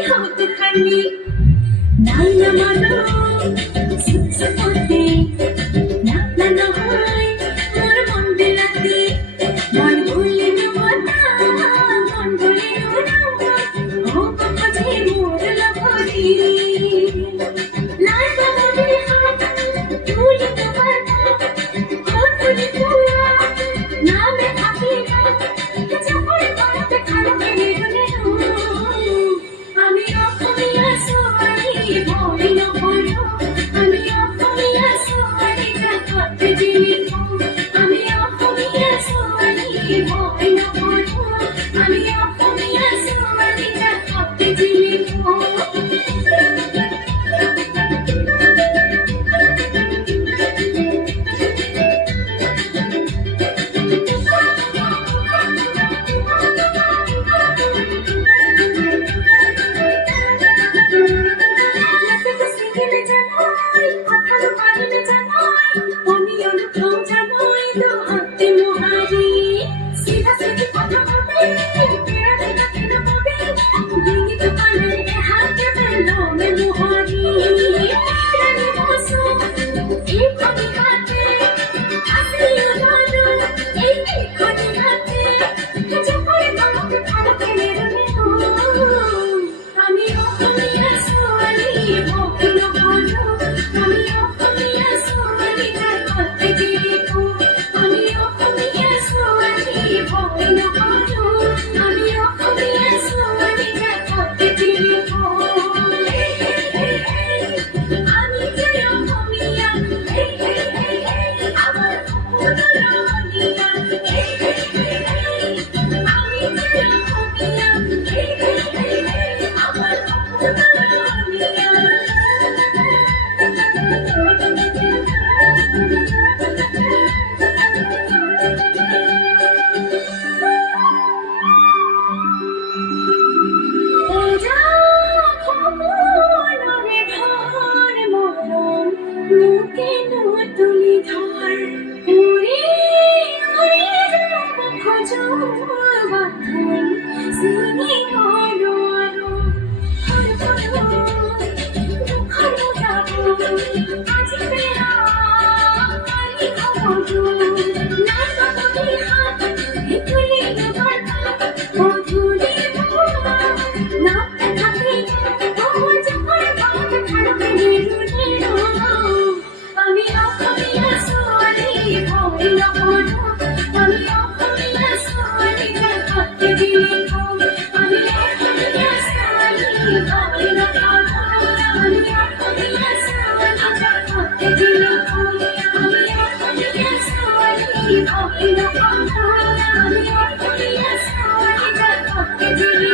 hautuhani nalamano sutsupati nalana hoy mor mon bilati mon bhulino na mon bhulino na o kaje mor labari lai babadi hat tuli tomar kon tuli pula name apina japar korate khalo kene আমি অসমীয়া ছোৱালী ভৰি নকৰো আমি অসমীয়া ছোৱালী জাকতে জিলিকো আমি অসমীয়া ছোৱালী ভৰি নকৰো আমি অসমীয়া ছোৱালী জাকতে জিলিকো I'm